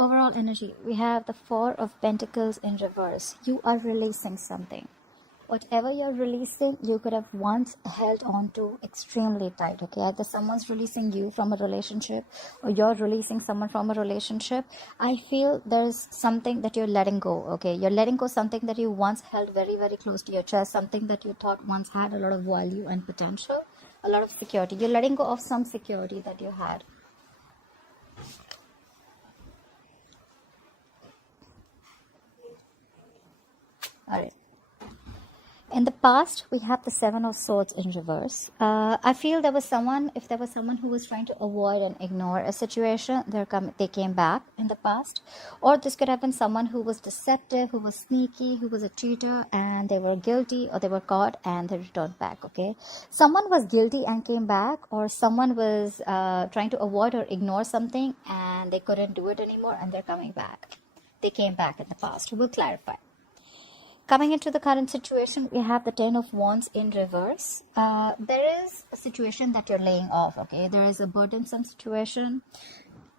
Overall energy, we have the Four of Pentacles in reverse. You are releasing something. Whatever you're releasing, you could have once held on to extremely tight, okay? Either someone's releasing you from a relationship or you're releasing someone from a relationship. I feel there's something that you're letting go, okay? You're letting go something that you once held very, very close to your chest, something that you thought once had a lot of value and potential, a lot of security. You're letting go of some security that you had. All right. In the past, we have the Seven of Swords in reverse. I feel if there was someone who was trying to avoid and ignore a situation, they came back in the past. Or this could have been someone who was deceptive, who was sneaky, who was a cheater, and they were guilty or they were caught and they returned back, okay? Someone was guilty and came back, or someone was trying to avoid or ignore something and they couldn't do it anymore and they're coming back. They came back in the past. We'll clarify. Coming into the current situation, we have the Ten of Wands in reverse. There is a situation that you're laying off, okay? There is a burdensome situation.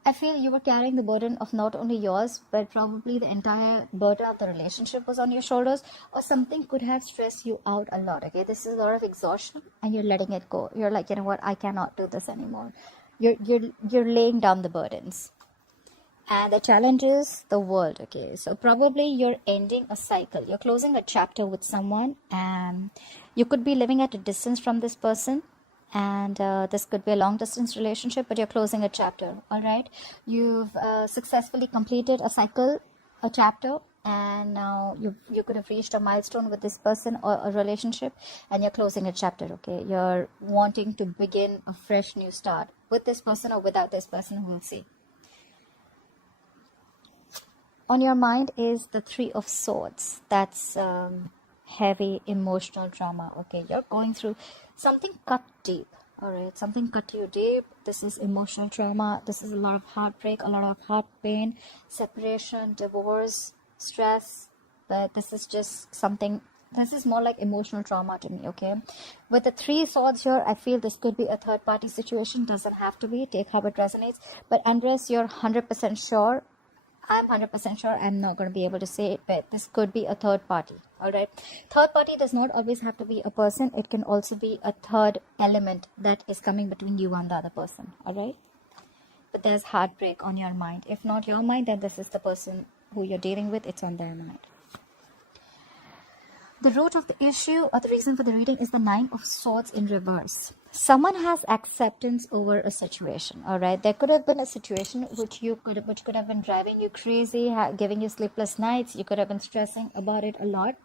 I feel you were carrying the burden of not only yours, but probably the entire burden of the relationship was on your shoulders, or something could have stressed you out a lot, okay? This is a lot of exhaustion and you're letting it go. You're like, you know what? I cannot do this anymore. You're laying down the burdens. And the challenge is the world, okay? So probably you're ending a cycle. You're closing a chapter with someone, and you could be living at a distance from this person. And this could be a long distance relationship, but you're closing a chapter, all right? You've successfully completed a cycle, a chapter, and now you could have reached a milestone with this person or a relationship, and you're closing a chapter, okay? You're wanting to begin a fresh new start with this person or without this person, we'll see. On your mind is the Three of Swords. That's heavy emotional trauma, okay? You're going through something cut deep, all right? Something cut you deep. This is emotional trauma. This is a lot of heartbreak, a lot of heart pain, separation, divorce, stress. But this is just something, this is more like emotional trauma to me, okay? With the Three Swords here, I feel this could be a third party situation. Doesn't have to be. Take how it resonates. But unless you're 100% sure, I'm 100% sure I'm not going to be able to say it, but this could be a third party, all right? Third party does not always have to be a person. It can also be a third element that is coming between you and the other person, all right? But there's heartbreak on your mind. If not your mind, then this is the person who you're dealing with. It's on their mind. The root of the issue or the reason for the reading is the Nine of Swords in reverse. Someone has acceptance over a situation, all right? There could have been a situation which could have been driving you crazy, giving you sleepless nights. You could have been stressing about it a lot,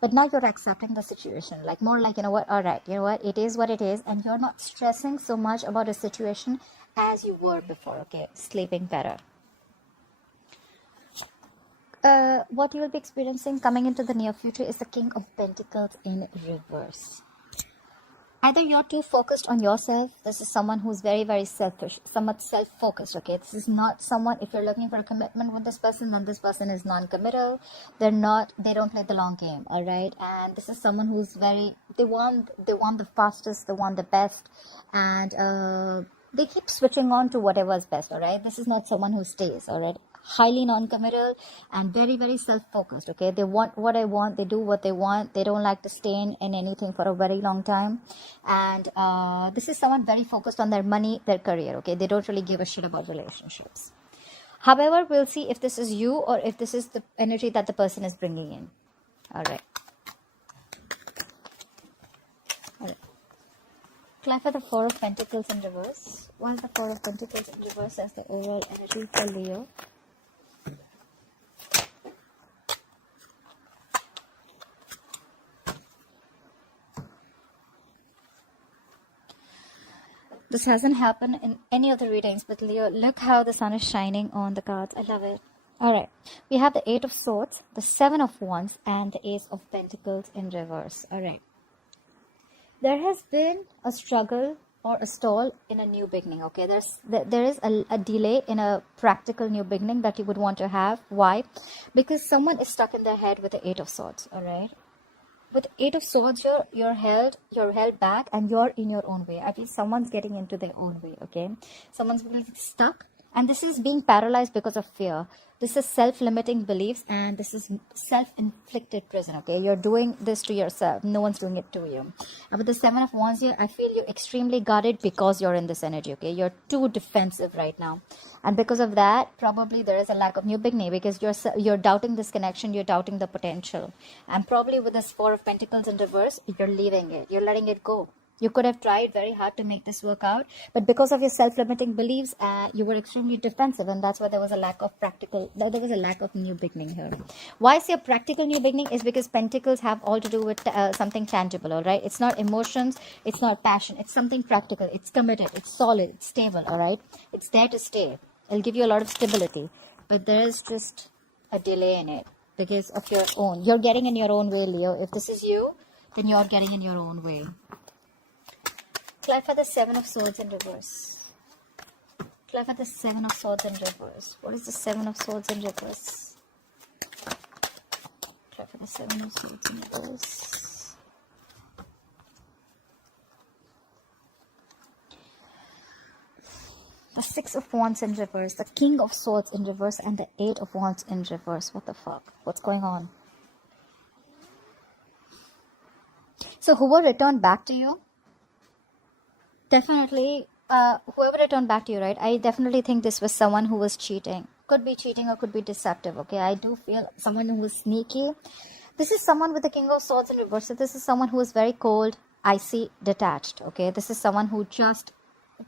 but now you're accepting the situation, like more like, you know what, all right, you know what, it is what it is, and you're not stressing so much about a situation as you were before, okay? Sleeping better. What you will be experiencing coming into the near future is the King of Pentacles in reverse. Either you're too focused on yourself. This is someone who's very, very selfish, somewhat self-focused, okay? This is not someone, if you're looking for a commitment with this person, then this person is non-committal. They don't play the long game, all right? And this is someone who's very, they want the fastest, they want the best, and they keep switching on to whatever's best, all right? This is not someone who stays, all right? Highly non-committal and very, very self-focused, okay? They want what I want, they do what they want, they don't like to stay in anything for a very long time. And this is someone very focused on their money, their career, okay? They don't really give a shit about relationships. However, we'll see if this is you or if this is the energy that the person is bringing in. All right. Clarify the Four of Pentacles in reverse. What is the Four of Pentacles in reverse as the overall energy for Leo? This hasn't happened in any of the readings, but Leo, look how the sun is shining on the cards. I love it. Alright, we have the Eight of Swords, the Seven of Wands, and the Ace of Pentacles in reverse. Alright. There has been a struggle or a stall in a new beginning, okay? There is a delay in a practical new beginning that you would want to have. Why? Because someone is stuck in their head with the Eight of Swords, alright? With Eight of Swords, you're held back and you're in your own way. I feel someone's getting into their own way, okay? Someone's really stuck And this is being paralyzed because of fear. This is self-limiting beliefs, and this is self-inflicted prison, okay? You're doing this to yourself. No one's doing it to you. And with the Seven of Wands here, I feel you're extremely guarded because you're in this energy, okay? You're too defensive right now. And because of that, probably there is a lack of new beginning, because you're doubting this connection, you're doubting the potential. And probably with this Four of Pentacles in reverse, you're leaving it. You're letting it go. You could have tried very hard to make this work out, but because of your self-limiting beliefs, you were extremely defensive, and that's why there was a lack of new beginning here. Why I say a practical new beginning is because Pentacles have all to do with something tangible, all right? It's not emotions, it's not passion, it's something practical, it's committed, it's solid, it's stable, all right? It's there to stay. It'll give you a lot of stability, but there is just a delay in it because of your own. You're getting in your own way, Leo. If this is you, then you're getting in your own way. Clarify the Seven of Swords in reverse. Clarify the Seven of Swords in reverse. What is the Seven of Swords in reverse? Clarify the Seven of Swords in reverse. The Six of Wands in reverse. The King of Swords in reverse. And the Eight of Wands in reverse. What the fuck? What's going on? So who will return back to you? Definitely, whoever returned back to you, right? I definitely think this was someone who was cheating. Could be cheating or could be deceptive, okay? I do feel someone who was sneaky. This is someone with the King of Swords in reverse. So this is someone who is very cold, icy, detached, okay? This is someone who just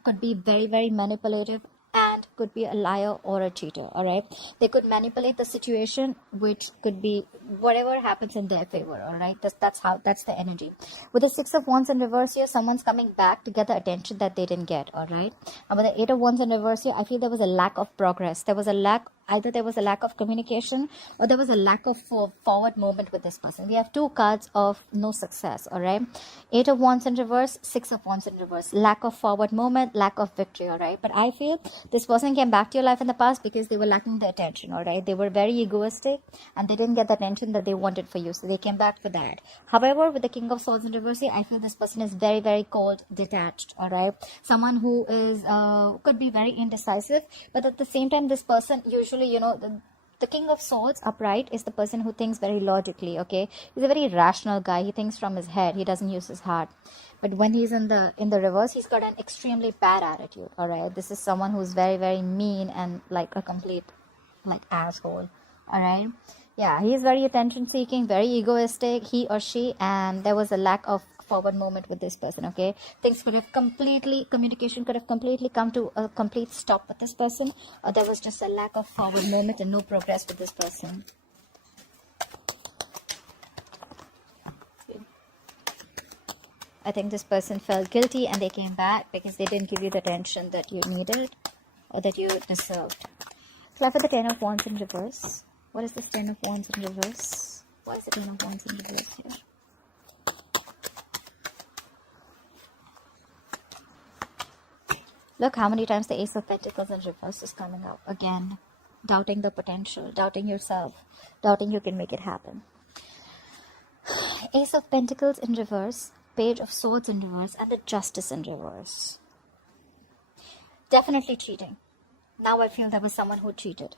could be very, very manipulative and could be a liar or a cheater, all right? They could manipulate the situation, which could be whatever happens in their favor, all right? That's the energy. With the Six of Wands in reverse here, someone's coming back to get the attention that they didn't get, all right? And with the Eight of Wands in reverse here, I feel there was a lack of progress. Either there was a lack of communication or there was a lack of forward movement with this person. We have two cards of no success, all right? Eight of Wands in reverse, Six of Wands in reverse. Lack of forward movement, lack of victory, all right? But I feel this person came back to your life in the past because they were lacking the attention, all right? They were very egoistic and they didn't get the attention that they wanted for you. So they came back for that. However, with the King of Swords in reverse, I feel this person is very, very cold, detached, all right? Someone who is, could be very indecisive, but at the same time, this person usually, you know, the King of Swords upright is the person who thinks very logically, okay? He's a very rational guy. He thinks from his head. He doesn't use his heart. But when he's in the reverse, he's got an extremely bad attitude, all right? This is someone who's very, very mean and like a complete like asshole, all right? Yeah, he's very attention seeking, very egoistic, he or she, and there was a lack of forward movement with this person, okay? Communication could have completely come to a complete stop with this person, or there was just a lack of forward movement and no progress with this person. I think this person felt guilty and they came back because they didn't give you the attention that you needed or that you deserved. Clarify the Ten of Wands in reverse. What is this Ten of Wands in reverse? Why is the Ten of Wands in reverse here? Look how many times the Ace of Pentacles in reverse is coming out. Again, doubting the potential, doubting yourself, doubting you can make it happen. Ace of Pentacles in reverse, Page of Swords in reverse, and the Justice in reverse. Definitely cheating. Now I feel there was someone who cheated.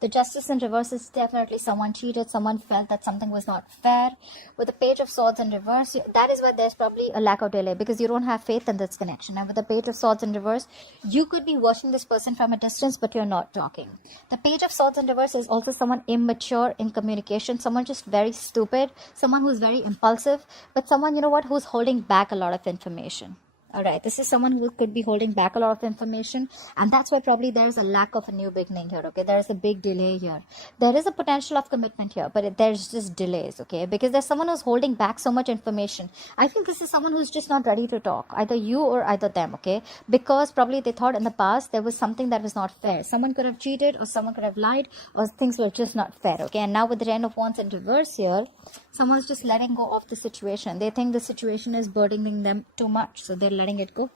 The Justice in reverse is definitely someone cheated. Someone felt that something was not fair. With the Page of Swords in reverse, that is why there's probably a lack of delay, because you don't have faith in this connection. And with the Page of Swords in reverse, you could be watching this person from a distance, but you're not talking. The Page of Swords in reverse is also someone immature in communication, someone just very stupid, someone who's very impulsive, but someone, you know what, who's holding back a lot of information. All right, this is someone who could be holding back a lot of information, and that's why probably there's a lack of a new beginning here, okay? There's a big delay here. There is a potential of commitment here, but there's just delays, okay? Because there's someone who's holding back so much information. I think this is someone who's just not ready to talk, either you or either them, okay? Because probably they thought in the past there was something that was not fair. Someone could have cheated, or someone could have lied, or things were just not fair, okay? And now with the Ten of Wands in reverse here, someone's just letting go of the situation. They think the situation is burdening them too much, so they're letting it go.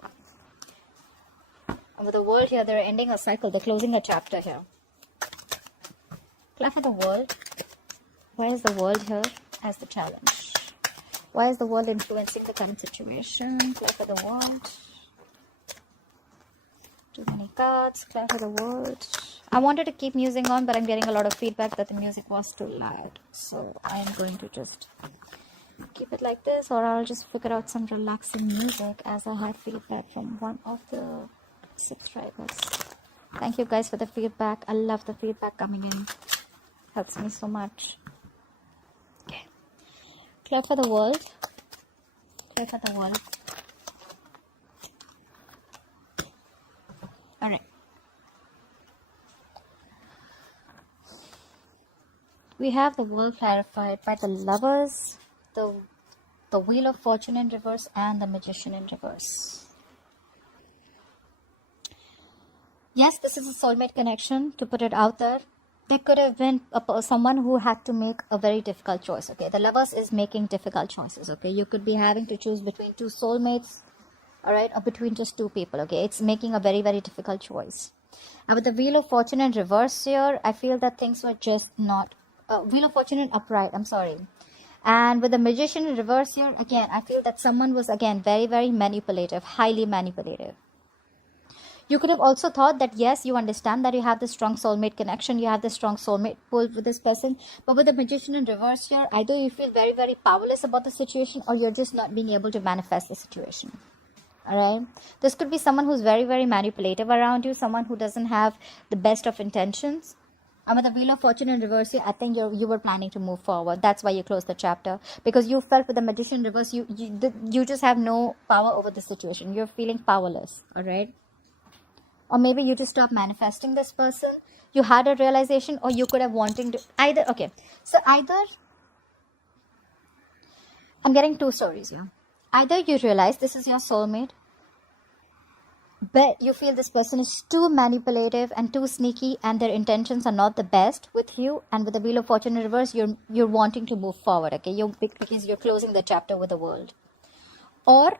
And with the World here, they're ending a cycle. They're closing a chapter here. Clarify the World. Why is the World here as the challenge? Why is the World influencing the current situation? Clarify the World. Too many cards. Clarify the world. I wanted to keep music on, but I'm getting a lot of feedback that the music was too loud. So I am going to just keep it like this, or I'll just figure out some relaxing music as I had feedback from one of the subscribers. Thank you guys for the feedback. I love the feedback coming in. Helps me so much. Okay. Clear for the world. Clear for the world. Alright. We have the world clarified by the Lovers, the Wheel of Fortune in reverse, and the Magician in reverse. Yes, this is a soulmate connection, to put it out there. There could have been someone who had to make a very difficult choice, okay? The Lovers is making difficult choices, okay? You could be having to choose between two soulmates, all right, or between just two people, okay? It's making a very, very difficult choice. And with the Wheel of Fortune in reverse here, I feel that things were just not... Wheel of Fortune in upright, I'm sorry. And with the Magician in reverse here, again, I feel that someone was, again, very, very manipulative, highly manipulative. You could have also thought that, yes, you understand that you have this strong soulmate connection, you have this strong soulmate pull with this person. But with the Magician in reverse here, either you feel very, very powerless about the situation, or you're just not being able to manifest the situation. Alright? This could be someone who's very, very manipulative around you, someone who doesn't have the best of intentions. And with the Wheel of Fortune in reverse here, I think you were planning to move forward. That's why you closed the chapter. Because you felt with the Magician in reverse, you just have no power over the situation. You're feeling powerless. Alright? Or maybe you just stopped manifesting this person. You had a realization, or you could have wanting to... Either... Okay. So either... I'm getting two stories here. Either you realize this is your soulmate, but you feel this person is too manipulative and too sneaky, and their intentions are not the best with you, and with the Wheel of Fortune in reverse, you're wanting to move forward, okay? Because you're closing the chapter with the world. Or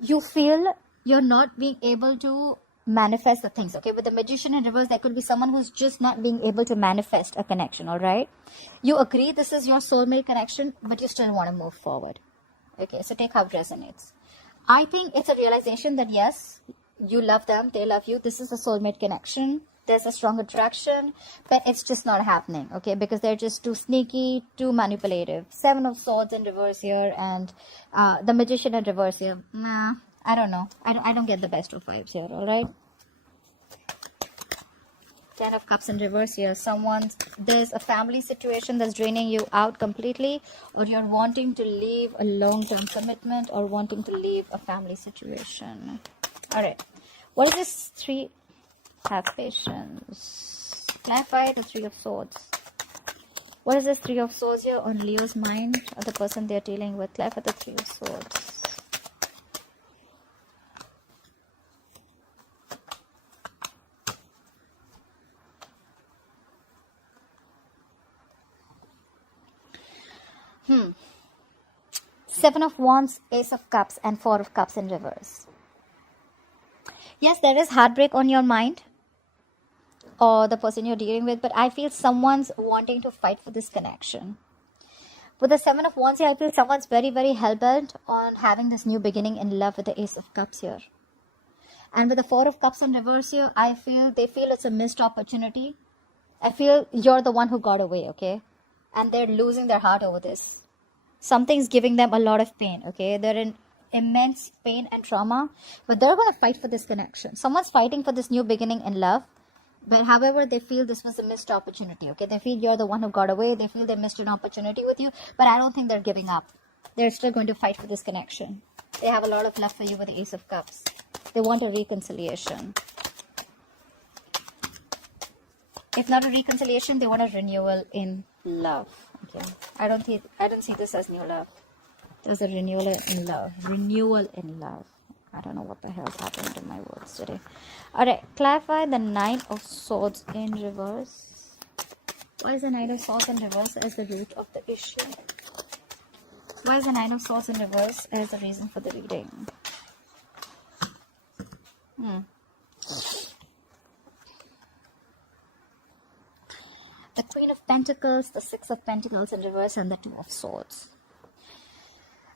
you feel you're not being able to manifest the things, okay? With the Magician in reverse, there could be someone who's just not being able to manifest a connection, all right? You agree this is your soulmate connection, but you still want to move forward. Okay, so take how it resonates. I think it's a realization that, yes, you love them, they love you. This is a soulmate connection. There's a strong attraction, but it's just not happening, okay? Because they're just too sneaky, too manipulative. 7 of Swords in reverse here, and the Magician in reverse here. Nah, I don't know. I don't get the best of vibes here, all right? 10 of Cups in reverse here. There's a family situation that's draining you out completely, or you're wanting to leave a long-term commitment, or wanting to leave a family situation. All right. What is this 3? Have patience. Clarify the 3 of Swords. What is this 3 of Swords here on Leo's mind, or the person they're dealing with? Clarify the 3 of Swords. Seven of Wands, Ace of Cups, and 4 of Cups in reverse. Yes, there is heartbreak on your mind, or the person you're dealing with, but I feel someone's wanting to fight for this connection. With the 7 of Wands here, I feel someone's very, very hell-bent on having this new beginning in love with the Ace of Cups here. And with the 4 of Cups in reverse here, they feel it's a missed opportunity. I feel you're the one who got away, okay? And they're losing their heart over this. Something's giving them a lot of pain, okay? They're in immense pain and trauma, but they're going to fight for this connection. Someone's fighting for this new beginning in love, but however, they feel this was a missed opportunity, okay? They feel you're the one who got away. They feel they missed an opportunity with you, but I don't think they're giving up. They're still going to fight for this connection. They have a lot of love for you with the Ace of Cups. They want a reconciliation. If not a reconciliation, they want a renewal in love. Okay, I don't see this as new love. There's a renewal in love. Renewal in love. I don't know what the hell's happening to my words today. Alright, clarify the 9 of Swords in reverse. Why is the 9 of Swords in reverse as the root of the issue? Why is the 9 of Swords in reverse as the reason for the reading? The Queen of Pentacles, the 6 of Pentacles in reverse, and the 2 of Swords.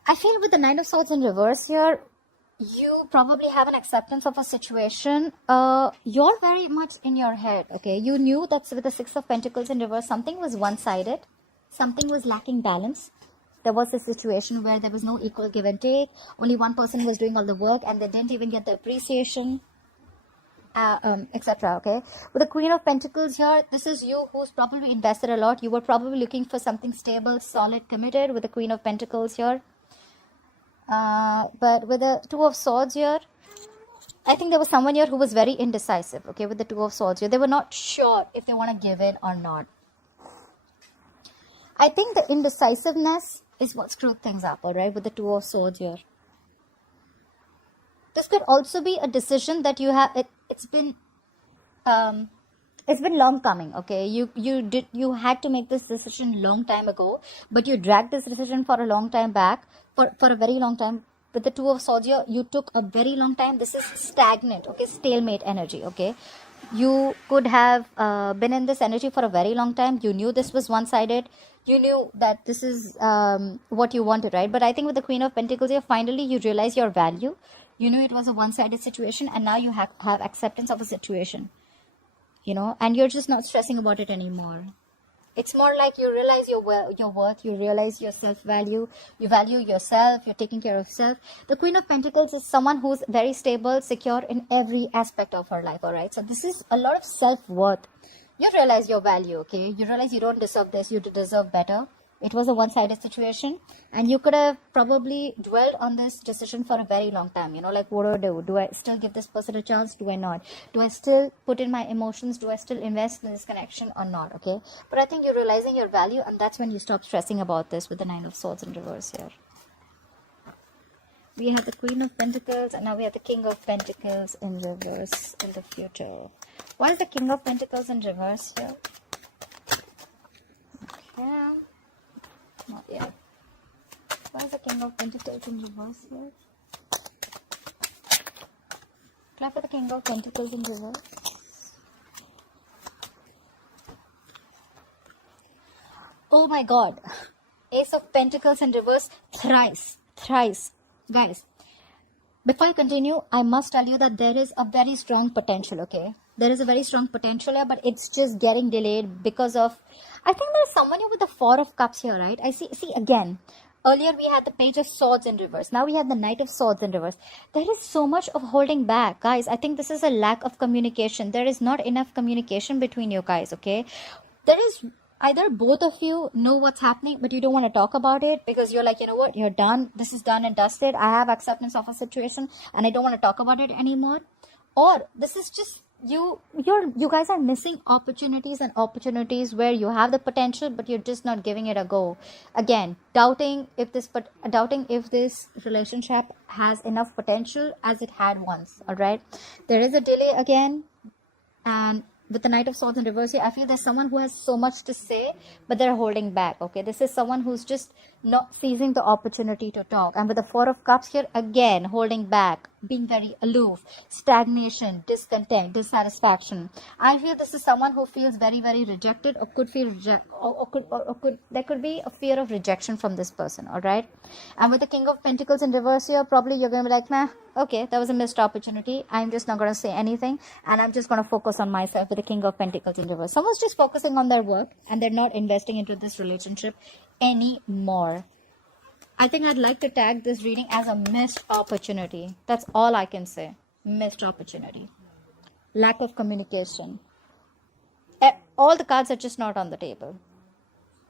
I feel with the 9 of Swords in reverse here, you probably have an acceptance of a situation. You're very much in your head, okay? You knew that with the Six of Pentacles in reverse, something was one-sided, something was lacking balance. There was a situation where there was no equal give and take. Only one person was doing all the work and they didn't even get the appreciation, etc. Okay, with the Queen of Pentacles here, this is you who's probably invested a lot. You were probably looking for something stable, solid, committed with the Queen of Pentacles here. But with the Two of Swords here, I think there was someone here who was very indecisive. Okay, with the Two of Swords here, they were not sure if they want to give in or not. I think the indecisiveness is what screwed things up, all right, with the Two of Swords here. This could also be a decision that you have. It's been long coming. Okay, you had to make this decision long time ago, but you dragged this decision for a long time back, for a very long time. With the Two of Swords here, you took a very long time. This is stagnant. Okay, stalemate energy. Okay, you could have been in this energy for a very long time. You knew this was one-sided. You knew that this is what you wanted, right? But I think with the Queen of Pentacles here, finally you realize your value. You knew it was a one-sided situation, and now you have acceptance of a situation, you know, and you're just not stressing about it anymore. It's more like you realize your worth, you realize your self-value, you value yourself, you're taking care of self. The Queen of Pentacles is someone who's very stable, secure in every aspect of her life, all right? So this is a lot of self-worth. You realize your value, okay? You realize you don't deserve this, you deserve better. It was a one-sided situation, and you could have probably dwelled on this decision for a very long time. You know, like, what do I do? Do I still give this person a chance? Do I not? Do I still put in my emotions? Do I still invest in this connection or not? Okay, but I think you're realizing your value, and that's when you stop stressing about this with the Nine of Swords in reverse here. We have the Queen of Pentacles, and now we have the King of Pentacles in reverse in the future. Why is the King of Pentacles in reverse here? Okay. Not yet. Why is the King of Pentacles in reverse here? Clap for the King of Pentacles in reverse. Oh my God. Ace of Pentacles in reverse thrice. Guys, before I continue, I must tell you that there is a very strong potential, okay? There is a very strong potential here, but it's just getting delayed because of... I think there's someone here with the Four of Cups here, right? I see again. Earlier we had the Page of Swords in reverse. Now we have the Knight of Swords in reverse. There is so much of holding back, guys. I think this is a lack of communication. There is not enough communication between you guys, okay? There is... Either both of you know what's happening, but you don't want to talk about it because you're like, you know what, you're done. This is done and dusted. I have acceptance of a situation and I don't want to talk about it anymore. Or this is just you guys are missing opportunities and opportunities where you have the potential, but you're just not giving it a go. Again, doubting if this relationship has enough potential as it had once. All right. There is a delay again, and with the Knight of Swords in reverse here, I feel there's someone who has so much to say, but they're holding back, okay? This is someone who's just not seizing the opportunity to talk. And with the Four of Cups here, again, holding back, being very aloof, stagnation, discontent, dissatisfaction. I feel this is someone who feels very, very rejected, or could feel there could be a fear of rejection from this person, all right? And with the King of Pentacles in reverse here, probably you're going to be like, nah, okay, that was a missed opportunity. I'm just not going to say anything, and I'm just going to focus on myself with the King of Pentacles in reverse. Someone's just focusing on their work, and they're not investing into this relationship anymore. I think I'd like to tag this reading as a missed opportunity. That's all I can say. Missed opportunity. Lack of communication. All the cards are just not on the table.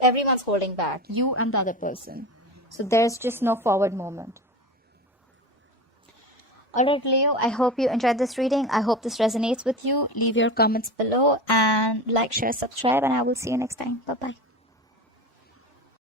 Everyone's holding back. You and the other person. So there's just no forward movement. Alright, Leo, I hope you enjoyed this reading. I hope this resonates with you. Leave your comments below and like, share, subscribe, and I will see you next time. Bye-bye.